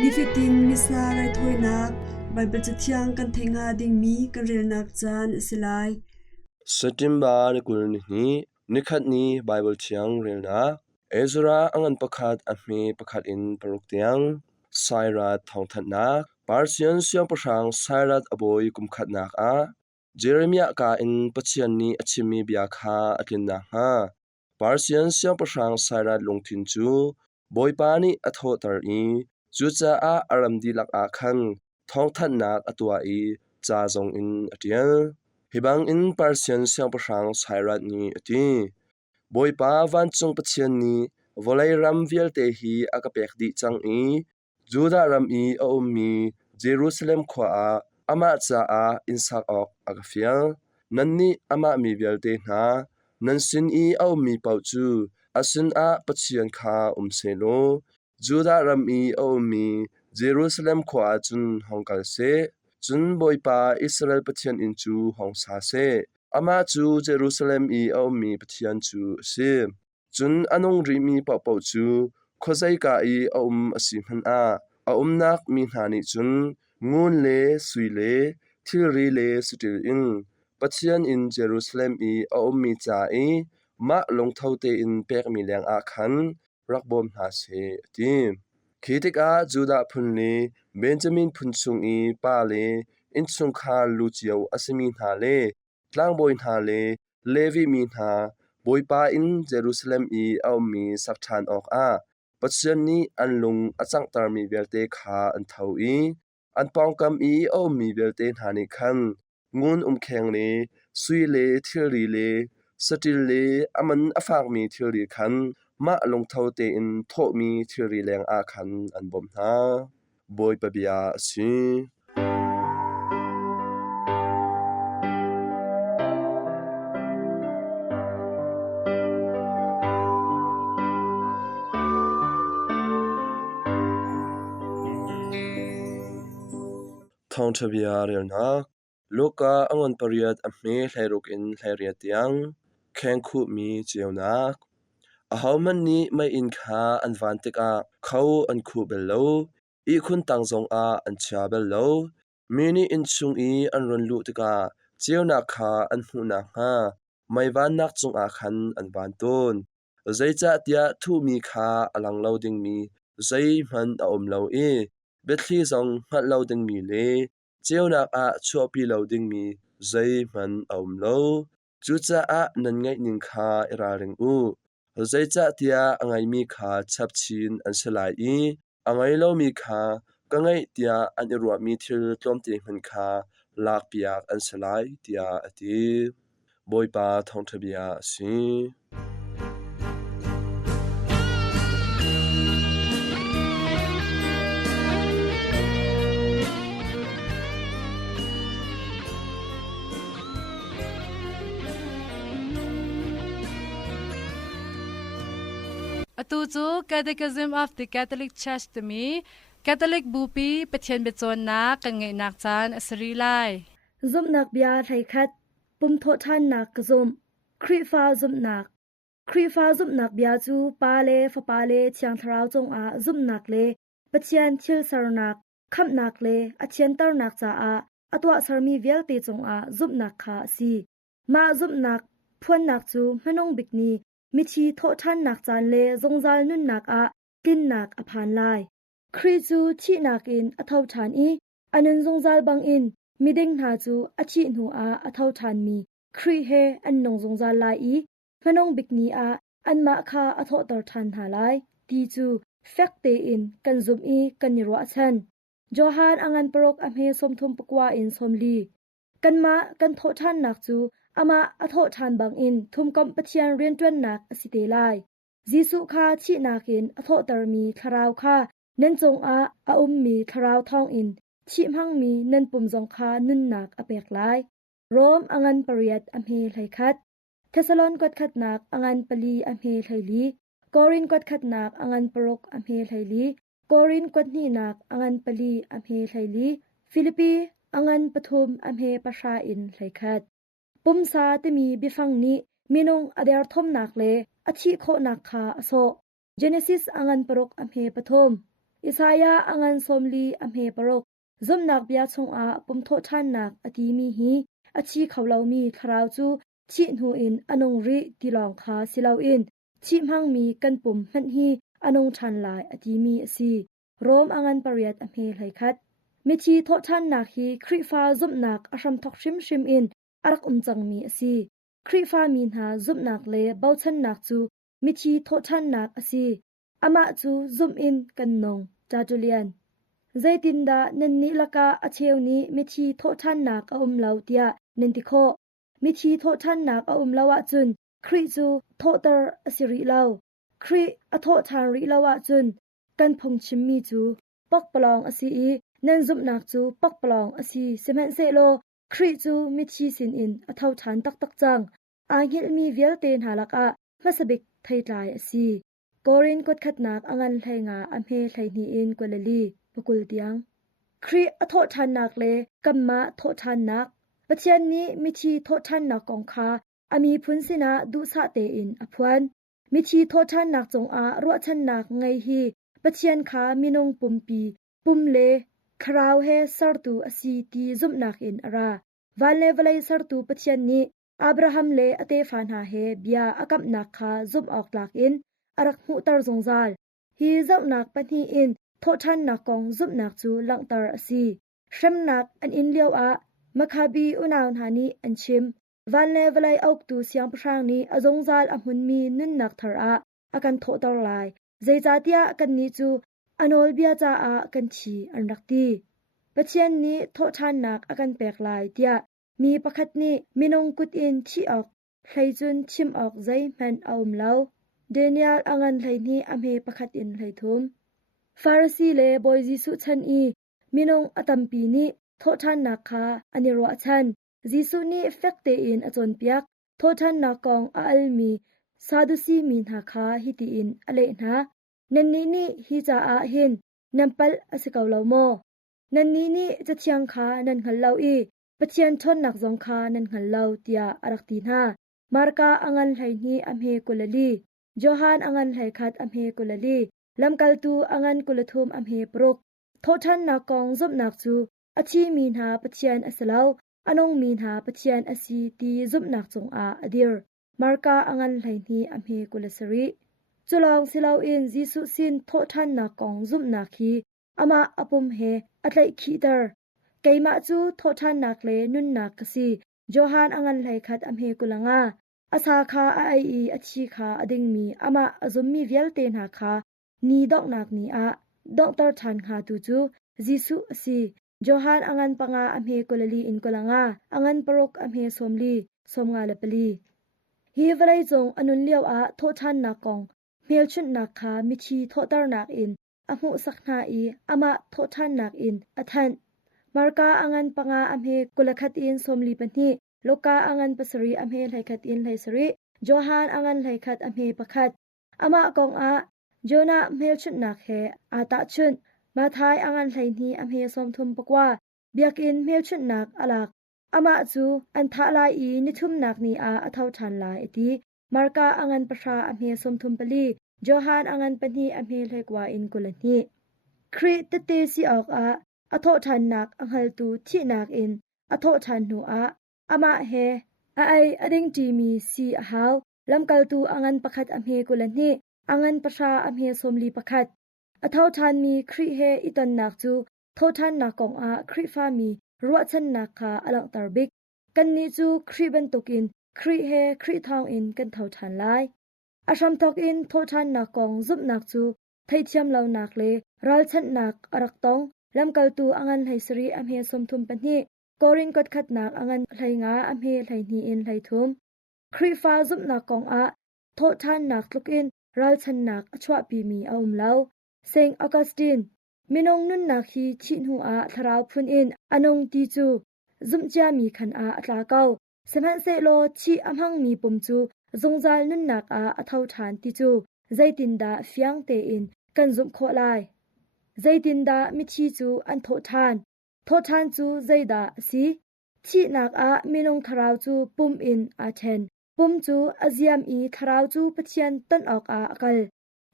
ni fitin misa rai thoi nak Bible chathiang kan thenga ding mi kan rel nak chan silai September ni kul ni nikhat ni Bible thiang relna Ezra angan pakhat ahme pakhat in paruktiang Sairat thongthat nak Parsian siang pasang Sairat aboy kumkhat nak a Jeremiah ka in pachian ni achimi bia kha akin na ha Parsian siang pasang Sairat longthin chu boypa ni atho tar i chucha a aramdi lak a khan thongthat nak atwa i cha zong in atial Hibang in Parsian siang pasang Sairat ni ati boypa van chung pachian ni volai ram vial te hi akapek di chang i Juda ram i aummi Jerusalem khwa a ama cha a insak ok akafial nanni ama mi vial te na nansin i aummi pau chu asin a pachian kha umselo Juda ram i aummi Jerusalem khwa chun hongkal se chun boypa Israel pachian in chu hongsa se ama chu Jerusalem i aummi pachian chu se chun anong rimi pau pau chu khozai ka i aum asim a aumnak mi hnani chun ngun le sui le thilri le sutil in pachian in Jerusalem i aummi cha i ma longthote in pek mi leng a khan rakbom na se ti khitik a Juda phunli Benjamin phunchung i pa le inchung kha luchiao asimi na le tlangboy na le Levi mi na boypa in Jerusalem i aummi sakthan ok a pachian ni anlung achang tar mi velte kha an thau i an pawngkam i aummi velte nhani khan ngun umkheng le sui le thilri le satil le aman afak mi thilri khan ma longthote in tho mi thilri leng a khan an bom na boy pabia si Thongthabia relna Loka angon pariat ahme thlairuk in thlairiat tiang khengkhu mi chiawnak ahauman ni mai in kha an vantik a khau an khu bello I khun tangzong a an chia bello mini in chung I an ron lu tika chiawnak kha an hmu na nga mai van nak chung a khan an van ton zaicha tia thu mi kha alang lo ding mi zai man a om lo I betli zong ngat lo ding mi le chiawnak a chuapi lo ding mi zai man a om lo chucha a nan ngai ning kha iraring u zaicha tia angai mi kha chapchin an selai I angai lo mi kha kangai tia an irwa mi thil tlom te man kha lak piak an selai tia ati boypa thongthabia si Atu chu Catechism of the Catholic Church to me Catholic bupi pathian bechon na kangai nak chan asri lai zum nak bia thai khat pum tho than nak zum khri fa zum nak bia chu pa le fa pa le chiang tharau chong a zum nak le pachian thil sar nak kham nak le achian tar nak cha a atwa sarmi vel te chong a zum nak kha si ma zum nak phun nak chu manong bikni michi tho than nak chan le zongjal nun nak a tin nak aphan lai khri chu chi nak in athau than I anun zongjal bang in miding na chu achi nu a athau than mi khri he an nong zongjal lai I manong bikni a an ma kha atho tar than ha lai ti chu fakte in kan zum I kan ni ro chan Johan angan parok amhe somthum pakwa in somli kan ma kan tho than nak chu ama atho than bang in thum kam pathian rian twan nak asite lai Jisu kha chi nakin atho tar mi tharau kha nen chong a mi tharau thong in chi mhang mi nen pum jong kha nun nak apek lai Rom angan pariat amhe hlai khat Thessalon kot khat nak angan pali amhe thaili Korin kot khat nak angan parok amhe thaili Korin kot ni nak angan pali amhe thaili Philippi angan pathum amhe pasha in hlai khat pumsa te mi bifang ni minong ader thom nak le achi kho nak kha aso Genesis angan parok amhe pathom อิสายาอังันสมลีอเมปรกซุมนักเบียชงอาปุมโทชันนักอตีมีฮีอชีเขาเหลามีคราวจูชีนูอินอนงริติลองคาสิเลาอินชีมังมีกันปุ่มมันฮีอนงชันลายอตีมีอซีโรมอังันปริยัดอเมไหลคัดมิชีโทชันนักฮีคริฟาซุมนักอชัมทกชิมชิมอินอารักจังมีอซีคริฟามีนาซุมนักเลเบาชันนักจูมิชีโทชันนักอซีอามาจูซุมอินกันนงจาจุเลียนใจตินดานันนิลกาอเชวนี้มิชีโทชันนักอุมเลาเตียนันติโคมิชีโทชันนักอุมเลาวะจุนคริจูโทเตอร์อสิริเลาคริอโทชานริเลาวะจุนกันพงชิมมีจูปอกปลองอซีอีนันซุมนักจูปอกปลองอซีเซมันเซโลคริจูมิชีสินอินอเทาชานตักตักจังอาหิลมีเวลเตนหาลักอะมาสบิกไทยลายอซีกอรินกดขัดนักอังันไทงาอัมเฮไทนีอินกวลลีปกุลเตียงคริอโทชันนักเลกัมมาโทชันนักปะเทียนนี้มิชีโทชันนักกองคาอามีพุนสินาดุสะเตอินอพวนมิชีโทชันนักจงอารัวชันนักไงฮีปะเทียนคามินงปุมปีปุมเลคราวเฮสร์ตูอซีตีซุมนักอินอราวาเลวไลสร์ตูปะเทียนนี้อับราฮัมเลอเตฟานหาเฮเบียอากับนักคาซุมออกลากอินอารักหูตาร์จงซาลฮีเจ้านักปะนีอินโทชันนักกองซุมนักจูลังตาร์อซีชัมนักอันอินเลียวอะมะคาบีอุนาวนานีอันชิมวันเลวไลออกตูเสียงพรางนี้อจงซาลอมุนมีนุนนักทาระอากันโทตาร์ไลใจจาเตียกันนี้จูอนอลเบียจาอากันชีอันรักตีปะเชียนนี้โทชันนักอากันแปลกลายเตียมีประคัดนี้มินงกุดอินชีออกไทจุนชิมออกใจแมนเอามเลาเดนียลอังันไทนี้อเมประคัดอินไททุมฟาริสีเลบอยจิสุชันอีมินงอตัมปีนี้โทชันนักคาอันิรัวชันจิสุนี้เฟกเตอินอจนเปียกโทชันนักกองอัลมีซาดุซีมีนาคาฮิติอินอเลนะนันนี้ฮิจาอาหินนัมปัลอสิกาวลาวโมนันนี้จะเทียงคานันขันลาวอีปะเทียนชนนักจงคานันขันลาวเตียอารักตีนามาร์กาอังันไหนี้อเมกุลลีโจฮานอังันไหคัดอเมกุลลีลำกัลตูอังันกุลทุมอเมปรุกโทชันนักกองซุบนักจูอชีมีนาปะเทียนอสลาวอนงมีนาปะเทียนอซีตีซุบนักจงอาอดิรมาร์กาอังันไหนี้อเมกุลสรีจุลองสิลาวอินจิสุสินโทชันนักกองซุบนักฮีอามาอปุมเฮอัตไลคีเตอร์ไกมาจูโทชันนักเลนุนนักกสีโจฮานอังันไหคัดอเมกุลงาอาสาคาไออีอชีคาอดิงมีอามาอซุมมีเวลเตนาคานีดอกนักนีอะดอกตอร์ชันคาตูจูจิสุอซีโจฮานอังันปังอาอเมกุลลีอินกุลงาอังันปรกอเมสมลีสมงาเลปลีฮีวไลจงอนุนเลียวอะโทชันนักกองเมลชุนนักคามิชีโทตาร์นักอินอมุสักนาอีอามาโทชันนักอินอทันมาร์กาอังันปังอาอเมกุลคัดอินสมลีปนีโลกาอังันปัสรีอเมไหลคัดอินไหลสรีโจฮานอังันไหลคัดอเมปะคัดอามากองอาโจนาเมลชุนนักเฮอาตาชุนมาทายอังันไหลนี้อเมสมทุมปกว่าเบียกอินเมลชุนนักอลักอามาจูอันทาลายอีนิทุมนักนีอาอเทาชันลายตีมาร์กาอังันปะชาอเมสมทุมปลีโจฮานอังันปนีอเมไหลกว่าอินกุลนีคริตเตซีออกอาอโทชันนักอังฮัลตูที่นักอินอโทชันหนูอาอามาเฮไออดิงจีมีซีฮาวลำกัลตูอังันประคัดอเมกุลนีอังันปะชาอเมสมลีประคัดอเทาชันมีคริเฮอิตันนักจูโทชันนักกองอาคริฟามีรัวชันนักคาอลังตาร์บิกกันนี้จูคริบันตุกินคริเฮคริทองอินกันเทาชันไลอาชัมทอกอินโทชันนักกองซุบนักจูไทเทียมเหล่านักเลรัลชันนักอรักตองลำกัลตูอังันไหสรีอเมสมทุมปนีกอรินกดขัดนักอังันไหงาอเมไหนีอินไหทุมคริฟาซุบนักกองอาโทชันนักลุกอินรัลชันนักอชวะปีมีอาเลาเซงออกัสตินมินงนุนนักฮีชินหัวทราวพุนอินอนงตีจูซุมจามีขันอาตาเกาสมันเซโลชีอัมหังมีปุ่มจูจงจาลนุนนักอาอเทาฐานตีจูใจตินดาเฟียงเตอินกันซุมโคลายใจตินดามิชีจูอันโททานจูใจดาสีชีนักอามินงทราวจูปุ่มอินอาเชนปุ่มจูอาเซียมอีทราวจูปะเชียนตันออกอาอักล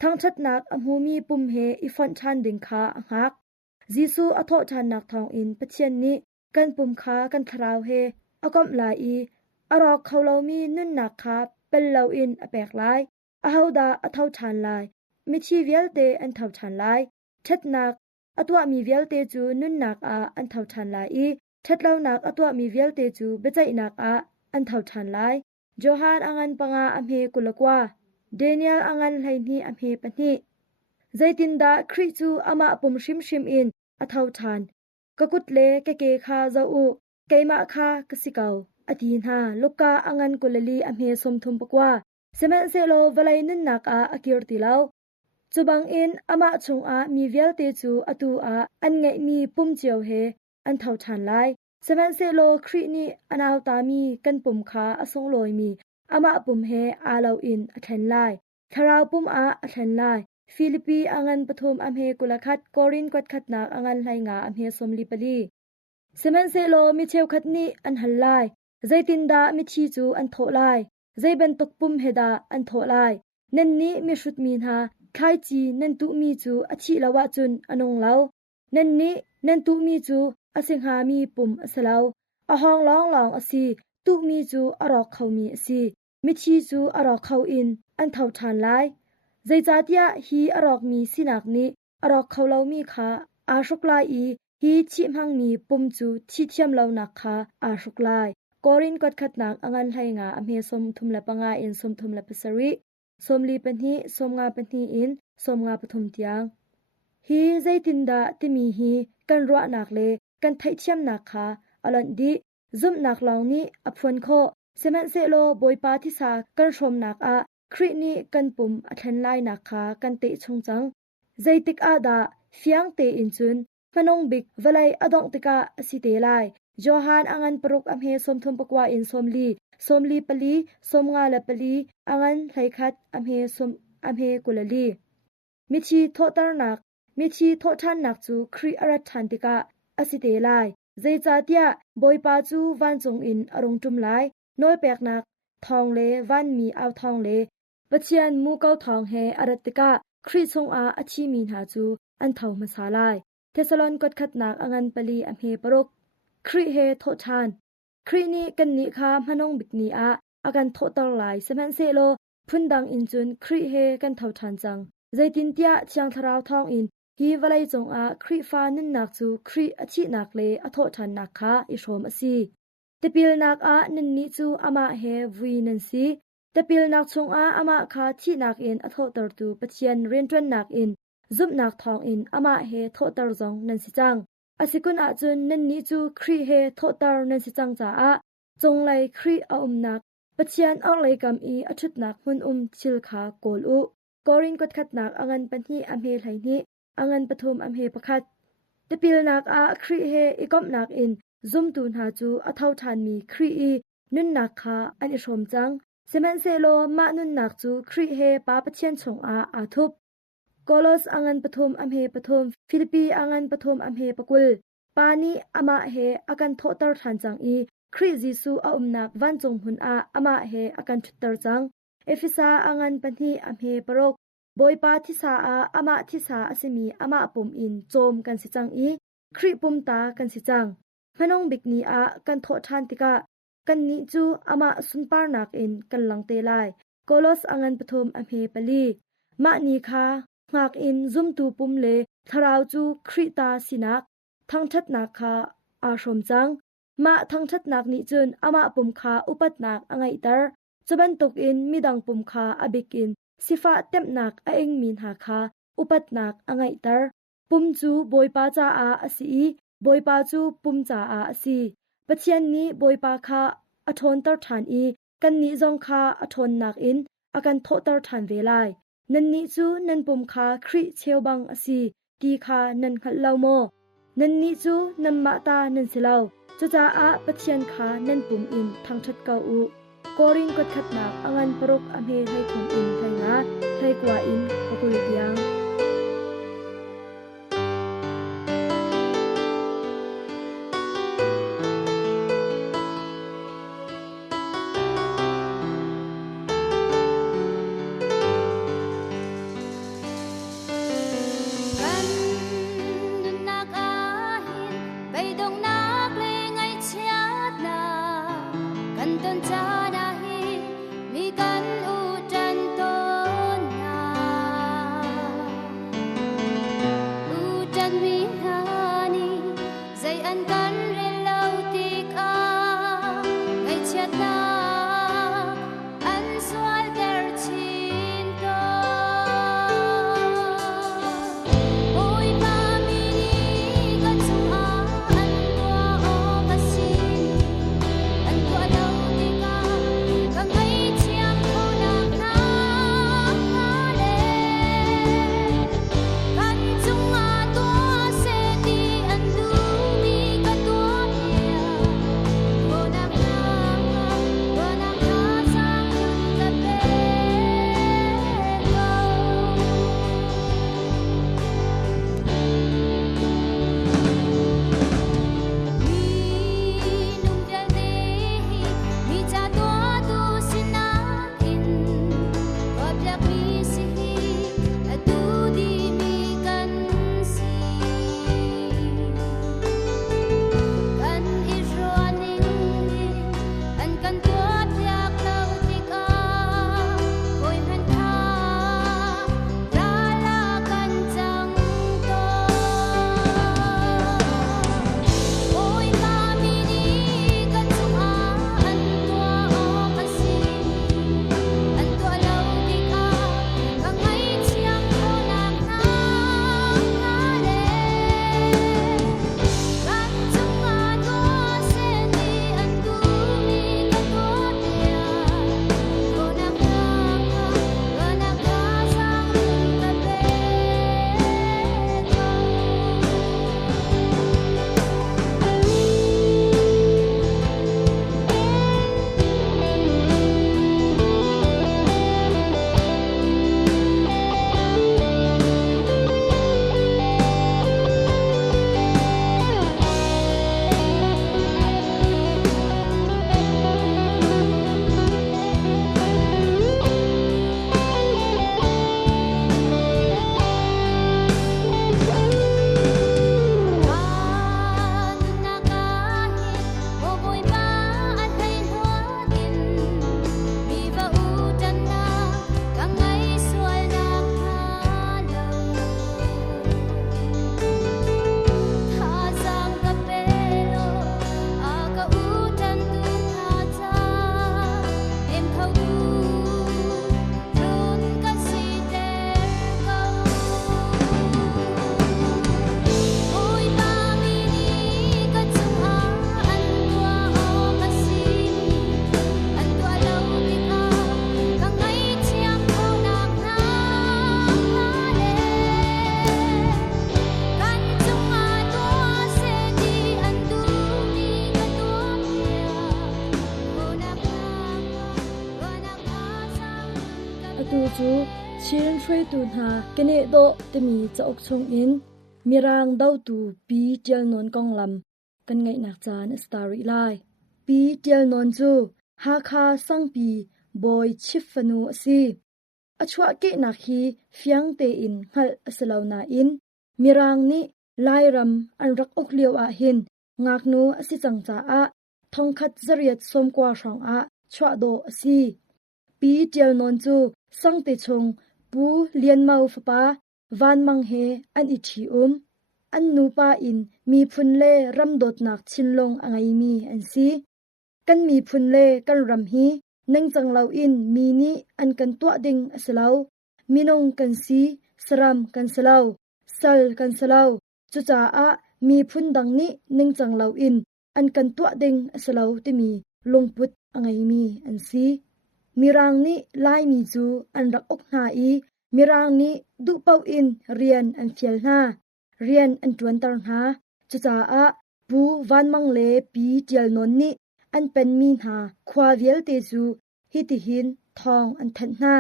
ทั้งชัดนักอมูมีปุ่มเฮอีฟอนชันดิงคาหักจิซูอโทชันนักทองอินปะเชียนนี้กันปุ่มคากันทราวเฮอากอมลาอีอรอกเขาเรามีนุ่นนักคาเป็นเราอินอแปกไลอาฮาวดาอเท่าชันไลมิชีเวลเตอันเท่าชันไลชัดนักอตัวมีเวลเตจูนุ่นนักอาอันเท่าชันไลอีชัดเรานักอตัวมีเวลเตจูเบใจนักอาอันเท่าชันไลโจฮานอังันปังอาอเมกุลกว่าเดเนียลอังันไลนีอเมปนีใจตินดาคริจูอามาปุ่มชิมชิมอินอเท่าชันกกุดเลกเกคาเจ้าอุเกมาคากสิเกาอดีนาลูกกาอังันกุลลีอเมสมทุมปกว่าเซเมนเซโลวลัยนุนนักอาอกิรติลาวจูบังอินอามาชงอามีเวลเตจูอตูอาอันไงมีปุ่มเจียวเฮอันเท่าชันไลเซเมนเซโลครีนีอันเอาตามีกันปุ่มขาอสงลอยมีอามาปุ่มเฮอาลาวอินอเทนไลทาราวปุ่มอาอเทนไลฟิลิปีอังันปฐมอเมกุลคัดกอรินกัดขัดนักอังันไลงาอเมสมลิปลีเซเมนเซโลมิเชวขัดนี้อันฮัลไลใจตินดามิชีจูอันโถไลใจเป็นตกปุ่มเฮดาอันโถไลนั่นนี้มิชุดมีนาคายจีนันตุมีจูอชิลาวะจุนอนงเลานั่นนี้นันตุมีจูอสิงหามีปุ่มอสลาวอหองลองลองอสีตุมีจูอรอกเขามีอสีมิชีจูอรอกเขาอินอันเท่าทานไลใจจาติยะฮีอรอกมีสินักนี้อรอกเขาเลามีขาอาชุกลายอีฮีชิมหังมีปุ่มจูชิเทียมเลานักขาอาชุกลายกอรินกัดขัดนักอังันไลงาอเมสมทุมละปังอาอินสมทุมละปสริสมลีเป็นฮีสมงาเป็นฮีอินสมงาปฐมเตียงฮีใจตินดาติมีฮีกันรัวนักเลกันไทเทียมนักขาอลันดีซุมนักลองนี้อพวนโคเซมันเซโลบอยปาทิสากันชมนักอาครีนี้กันปุ่มอทันไลนักขากันเตชงจังใจติกอาดาเฟียงเตอินจุนพนงบิกวลัยอดองติกาสิเตไลโจฮานอังันปรุกอเมสมทุมปกว่าอินสมลีปลีสมงาลปลีอังันไลคัดอเมกุลลีมิชีโทตานักมิชีโททันนักจูครีอรัทันติกาอสิเตไลใจจาติยะบอยปาจูวันจงอินอรงจุมไลน้อยแปกนักทองเลวันมีเอาทองเลปะเชียนมูเกาทองเฮอรัตติกาครีชงอาอชิมีนาจูอันเท่ามาสาไลเทสลอนกดขัดนักอังันปลีอเมปรกครีเฮโทชันครีนี้กันนิคามพนงบิกนีอาอากันโทตอลไลเซมันเซโลพุนดังอินจุนครีเฮกันเท่าทันจังใจตินเตียเชียงทราวทองอินฮีวลัยจงอาครีฟานินนักจูครีอชินักเลอโทชันนักคาอิชมอซีตะปิลนักอานินนิจูอามาเฮวีนันซีตะปิลนักชงอาอามาคาที่นักอินอโทตรตูปะเชียนเรียนจวนนักอินซุบนักทองอินอามาเฮโทตรจงนันสิจังอสิกุนอาจุนนินนิจูครีเฮโทตรนันสิจังจาอาจงไลครีอานักปะเชียนออกไลกำอีอชุดนักหุนชิลคาโกลูกอรินกดขัดนักอังันปันฮีอเมไลนี้อังันปฐมอเมปคัดตะปิลนักอาครีเฮอีกอมนักอินซุมตูนหาจูอเท่าทานมีครีอีนุนนักคาอันอิชมจังเซมันเซโลมานุนนักจูครีเฮปาปะเชียนชงอาทุบโกลอสอังันปฐมอเมปฐมฟิลิปีอังันปฐมอเมปกุลปานีอามาเฮอากันโทตรทันจังอีครีจิซูอานักวันจงหุนอามาเฮอากันชุดตรจังเอฟิซาอังันปันฮีอเมปรกบอยปาทิสาอามาทิสาอสิมีอามาปุ่มอินโจมกันสิจังอีครีปุ่มตากันสิจังพนงบิกนีอากันโททันติกากันนิจูอามาสุนปาร์นักอินกันลังเตไลโกลอสอังันปฐมอเมปลีมานีคาหากอินซุมตูปุ่มเลทราวจูครีตาสินักทั้งทัดนักคาอาชมจังมาทั้งทัดนักนิจุนอามาปุ่มคาอุปัตนักอังไงตร์จะบันตกอินมีดังปุ่มคาอบิกอินสิฟ้าเต็มนักเองมีนหาคาอุปัตนักอังไงตร์ปุ่มจูบอยปาจาอาอสีบอยปาจูปุ่มจาอาอสีปะเชียนนี้บอยปาคาอทนตร์ฐานอีกันนิจงคาอทนนักอินอากันโทตร์ฐานเวไลนันนิจูนันปุ่มคาครีเชวบังอสีตีคานันขัดเล่าโมนันนิจูนันมาตานันสิเลาจุจาอาปะเชียนคานันปุ่มอินทางชัดเกาอูกอรินกดขัดนักอังันปรุกอเมให้ถุงอินไทงาให้กว่าอินปกุลเตียง ตูจูชินช่วยตูหาเกเนโดตมีจะอกชงอินมีรางดาวตูปีเจียลนนกองลำกันไงนักจานสตาริไลปีเจียลนนจูฮาคาสังปีบอยชิฟฟนูซีอชวะเกนักฮีเฟียงเตอินฮัลสลาวนาอินมีรางนี้ไลรำอันรักอกเลียวอาหินงากนูอสิจังจ้าอาทองคัดจริยสมกว่าชองอาชวะโดอซีปีเจียลนนจูสังเตชงปูเลียนเมาฟปาวันมังเฮอันอิชีอันนูปาอินมีพุนเล่รำโดดหนักชินลงอังไอมีอันซีกันมีพุนเล่กันรำฮีนังจังเหลาอินมีนี้อันกันตัวดิ่งสลาวมีนงกันซีสรำกันสลาวสัลกันสลาวจุจ้าอะมีพุนดังนี้นังจังเหลาอินอันกันตัวดิ่งสลาวที่มีลงพุดอังไอมีอันซีมีรางนี้ไลมีจูอันรักอกหาอีมีรางนี้ดุเป้าอินเรียนอันเฟียลหาเรียนอันจวนตรหาจุจ้าอะปูวันมังเลปีเจียลนนนี้อันเป็นมีหาควาเวลเตจูฮิติหินทองอันทันหา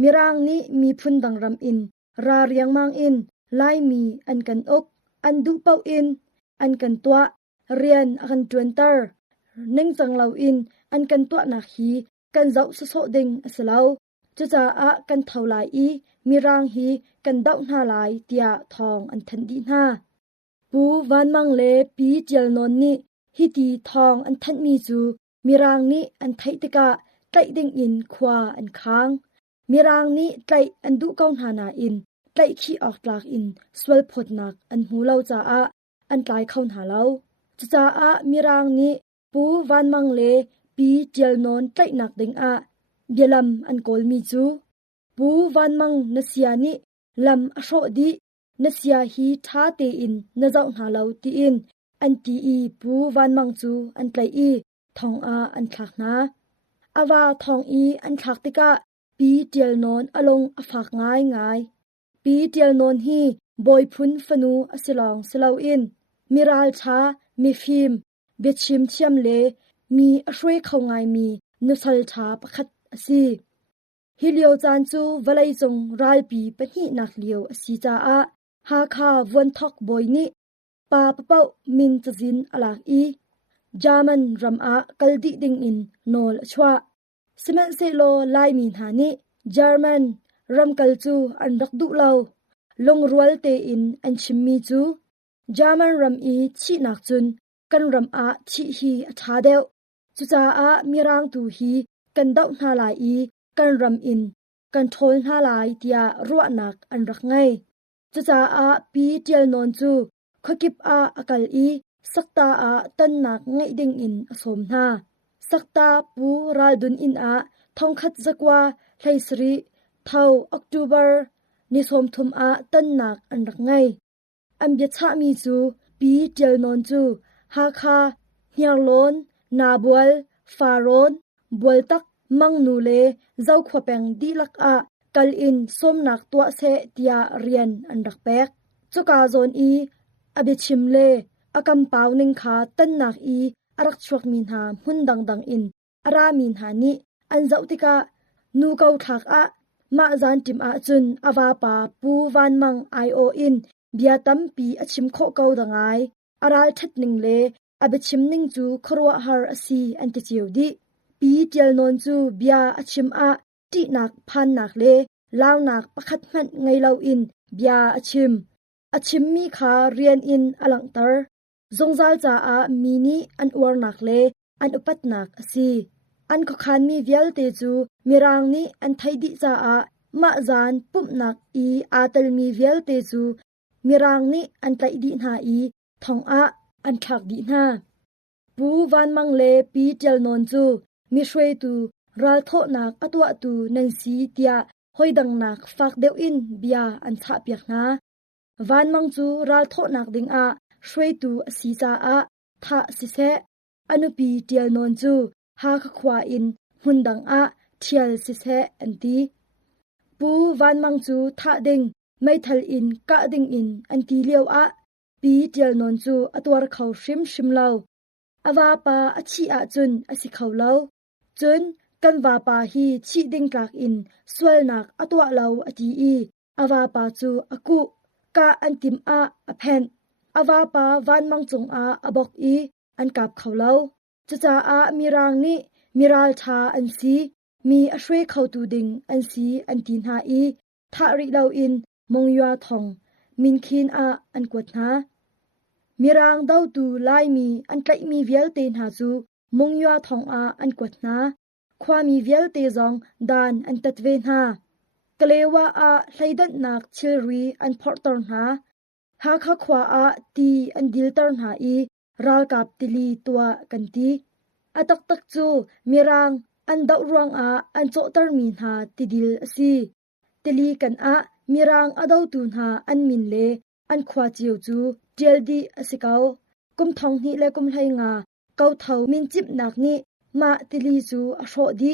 มีรางนี้มีพุนดังรำอินราเรียงมังอินไลมีอันกันอกอันดุเป้าอินอันกันตัวเรียนอันจวนตรนึ่งจังเหลาอินอันกันตัวนักฮีกันเจ้าสโสดิงสลาวจุจ้าอะกันเท่าไหลอีมีรางฮีกันดาวหน้าไหลเตียทองอันทันดีหน้าปูวันมังเลปีเจียลนนนี้ฮิตีทองอันทันมีจูมีรางนี้อันไทติกะไตดิ่งอินควาอันค้างมีรางนี้ไตอันดุเก้าหานาอินไตขี้ออกหลากอินสวลพดนักอันหูเล่าจ้าอะอันตายเข้าหาเล่าจ้าอะมีรางนี้ปูวันมังเลปีเจียลนนไตหนักดิ่งอะเบียลำอันโกลมีจูปูวันมังนเสียนี้ลำอโชดีนเสียฮีท้าเตอินนเจ้าหาเล่าตีอินอันตีอีปูวันมังจูอันไตอีทองอาอันทักนาอาวาทองอีอันทักติกะปีเจียลนนอลงอฝากง่ายปีเจียลนนฮีบอยพุนฟนูอสิลองสลาวอินมิราลชามีฟิมเบชิมเทียมเลมีอช่วยเขาง่ายมีนุสัลชาประคัดอซีฮิเลียวจานจูวลัยจงรายปีปะหินักเลียวอซีจาอาฮาคาวันทอกบอยนี้ปาปะเป้ามินจะจินอลากอีจามันรำอากัลดิดิงอินโนลชวาสมัยเซโลไลมีหานิจามันรำกัลจูอันรักดุเลาลงรัวลเตอินอันชิมมีจูจามันรำอีชีนักจุนกันรำอาชีฮีอัฐาเดวจุจ้าอามีรางตูฮีกันดาวนาลายอีกันรำอินกันโทลนาลายเตียรัวนักอันรักไงจุจ้าอาปีเจียลนนจูขกิบอาอากาลอีสักตาอาตันนักไงดิ่งอินอสมนาสักตาปูราดุนอินอาทองคัดจักว่าไทสรีเท่าออกตูเบอร์นิสมทุมอาตันนักอันรักไงอันเบียชามีจูปีเจียลนนจูฮาคาเฮียลอนนาบัวลฟารอนบัวตักมังนูเลเจ้าขวบแปงดีลักอากัลอินส้มนักตัวเสเตียเรียนอันรักแปกจุกาโซนอีอเบชิมเลอากำเปาหนึ่งขาตันนักอีอารักชวกมินหาหุ่นดังอินอารามินหานิอันเจ้าติกานูเกาทักอามาจานจิมอาจุนอาวาปาปูวันมังไอโออินเบียตัมปีอชิมโคเกาดังไงอาราลทัดหนึ่งเลอเบชิมนิงจูครัวฮาร์อซีอันติจิวดีปีเจลนนจูเบียอชิมอาตีนักพันนักเลลาวนักประคัดมันไงเลาอินเบียอชิมมีขาเรียนอินอลังเตอร์จงจัลจาอามีนีอันอวร์นักเลอันอุปัตนักอซีอันขคันมีเวลเตจูมีรางนี้อันไทยดิจาอามาจานปุ่มนักอีอาตลมีเวลเตจูมีรางนี้อันไตดินาอีทองอาอันทักดินาปูวันมังเลปีเจลนนจูมีช่วยตูรัลโทนักอตัวตูนันซีเตียหอยดังนักฝากเดวอินเบียอันชะเปียกนาวันมังจูรัลโทนักดิงอาช่วยตูสีจาอาทะสิเซอนุปีเจลนนจูฮาขควาอินหุ่นดังอาเทียลสิเซอันตีปูวันมังจูทะดิงไม่ทัลอินกะดิงอินอันตีเลียวอาปีเจลนนจูอตัวเขาชิมเลาอาวาปาอชีอาจุนอสิเขาเลาจุน kan va pa hi chi ding tlak in sual nak atwa lo ati i awa pa chu aku ka antim a aphen awa pa van mang chung a abok i an kap khawlo chucha a mirang ni miral tha an si mi a shwe khau tu ding an si an tin ha i tha ri lo in mongyua thong min khin a an kwat na mirang dau tu lai mi an tlai mi vial te na chu mongyua thong a an kwat na khwa mi vial te zong dan an tatve na kalewa a hlaidat nak chilri an phor tor na ha kha khwa a ti an dil tor na i ral kap tili tua kan ti atak tak chu mirang an dau ruang a an cho tar mi na ti dil asi tili kan a mirang adau tu na an min le an khwa chiu chu tldi asikau kum thong ni le kum hlai nga kau thau min chip nak ni ma tili chu a sho di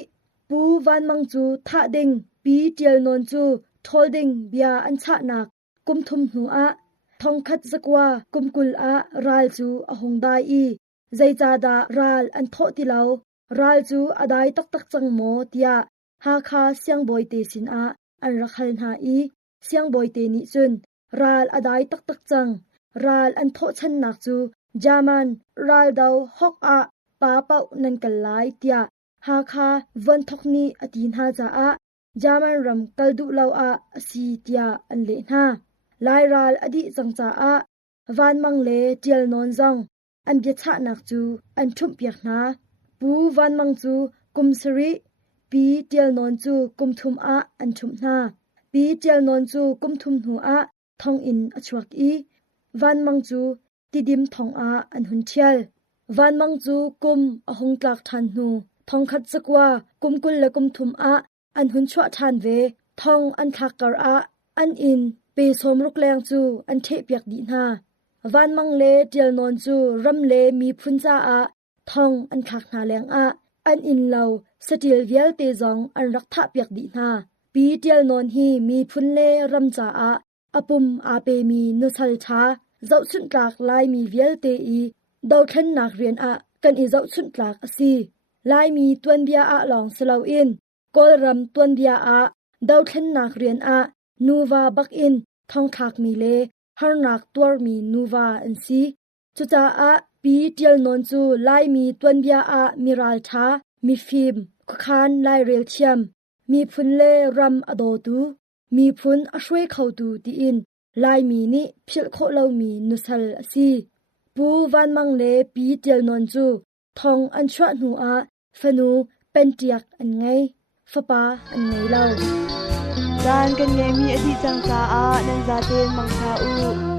pu van mang chu tha ding pi tel non chu thol ding bia an cha nak kum thum hu a thong khat zakwa kum kul a ral chu a hong dai i zai cha da ral an tho ti lau ral chu adai tak tak chang mo tia ha kha siang boy te sin a an rakhal na i siang boy te ni chun ral adai tak tak chang ral an tho chan nak chu jaman ral dau hok a pa pau nan kal lai tia ha kha van thok ni atin ha cha a jaman ram kal du lau a asi tia an le na lai ral adi chang cha a van mang le tial non zong an bia cha nak chu an thum piak na pu van mang chu kum sari pi tial non chu kum thum a an thum na pi tial non chu kum thum hu a thong in achuak i van mang chu tidim thong a an hun thial van mang chu kum ahong tlak than hu thong khat sakwa kum kul le kum thum a an hun chwa than ve thong an thak kar a an in pe som ruk leng chu an the piak di na van mang le tial non chu ram le mi phun cha a thong an thak na leng a an in lo satil vial te zong an rak tha piak di na pi tial non hi mi phun le ram cha a apum a pe mi nu sal tha zau chun tlak lai mi vial te i dau than nak rian a kan i zau chun tlak asi lai mi tuan bia a long selo in kol ram tuan bia a dau than nak rian a nuwa bak in thong thak mi le har nak tuar mi nuwa an si chucha a pi tial non chu lai mi tuan bia a miral tha mi phim khan lai rel thiam mi phun le ram ado tu mi phun a shwe khau tu ti in lai mi ni phil kho lo mi nusal asi pu van mang le pi tial non chu thong an chwa nu a fanu pentiak an ngai fapa an ngai lo dan kan nge mi adi chang cha a nan za ten mang tha u